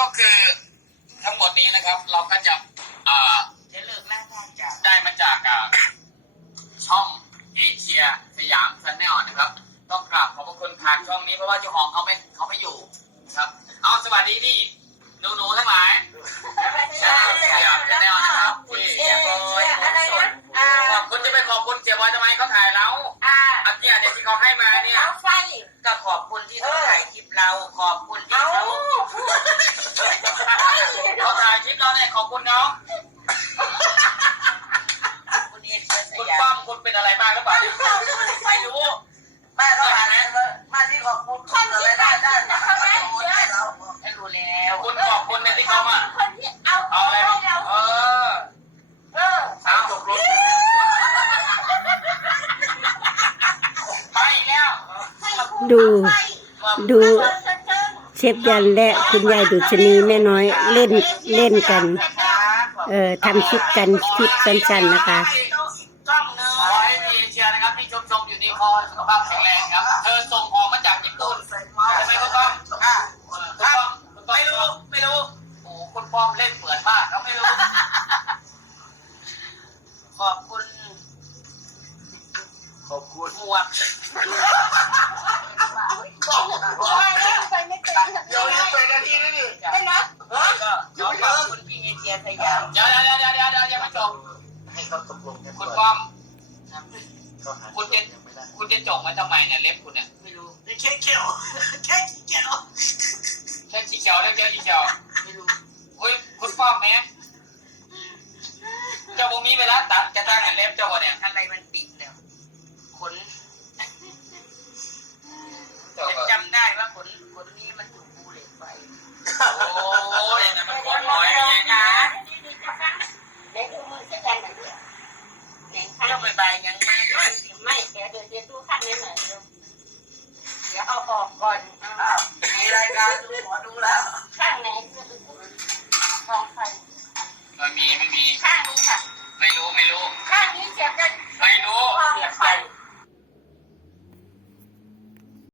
ก็คือทั้งหมดนี้นะครับ เราก็จะอ่าจะเลิกล่อดจากได้มาจากอ่าช่องเอเชียสยามชันแนลนะครับ ต้องกราบขอบพระคุณทางช่องนี้เพราะว่าเจ้าของเขาไม่เขาไม่อยู่นะครับ เอาสวัสดีที่ ขอบคุณที่เขาถ่ายคลิปเรา ขอบคุณที่เอาเขาเขาถ่ายคลิปเราเนี่ยขอบคุณเขาคุณเอเชียสคุณยามป้อมคุณเป็นอะไรมากหรือเปล่าไม่รู้มาเขาถ่ายมาที่ขอบคุณคนอะไรได้ได้เขาให้เราให้รู้แล้วคุณขอบคุณในที่เขามาคนที่เอา เอาอะไร ให้ มา เรา เออ เออ สามตกลงไปแล้ว ดู ดูเออเออเชฟยันและคุณยายดุชนีแม่น้อยเล่นเล่นกัน เออทำคลิปกันคลิปสั้นๆนะคะกล้องเนื้ขอให้มีเอเชียนะครับที่ชมชมอยู่นี่คอสุขภาพแข็งแรงครับ เธอส่งออกมาจากญี่ปุ่นใช่ไหมคุณป้อมอะเออคุณป้อมคุณป้อมไม่รู้ไม่รู้โอ้โหคุณป้อมเล่นเหมือนมากเขาไม่รู้ ขอบคุณ ขอบคุณหมวก ไปไม่เป็นเดี๋ยวจะไปนาทีนี่ไม่นะก็ขอบคุณพี่เอเชียสยามเดี๋ยวเดี๋ยวเดี๋ยวเดี๋ยวเดี๋ยวยังไม่จบให้เขาตกลงกันคุณป้อมคุณจะคุณจะจบมาทำไมเนี่ยเล็บคุณเนี่ยไม่รู้แค่เขียวแค่เขียวแค่ชีเขียวเล็บเดียวชีเขียวไม่รู้อุ้ยคุณป้อมแม่เจ้าบุมีเวลาตัดจะตั้งเล็บเจ้าบ่เนี่ยอะไรมัน บางก็ไม่ใบยังไม่ไม่แกเดี๋ยวเดี๋ยวดูขั้นนี้หน่อยเดี๋ยวเดี๋ยวเอาออกก่อนเอา มีรายการดูหมอดูแล้ว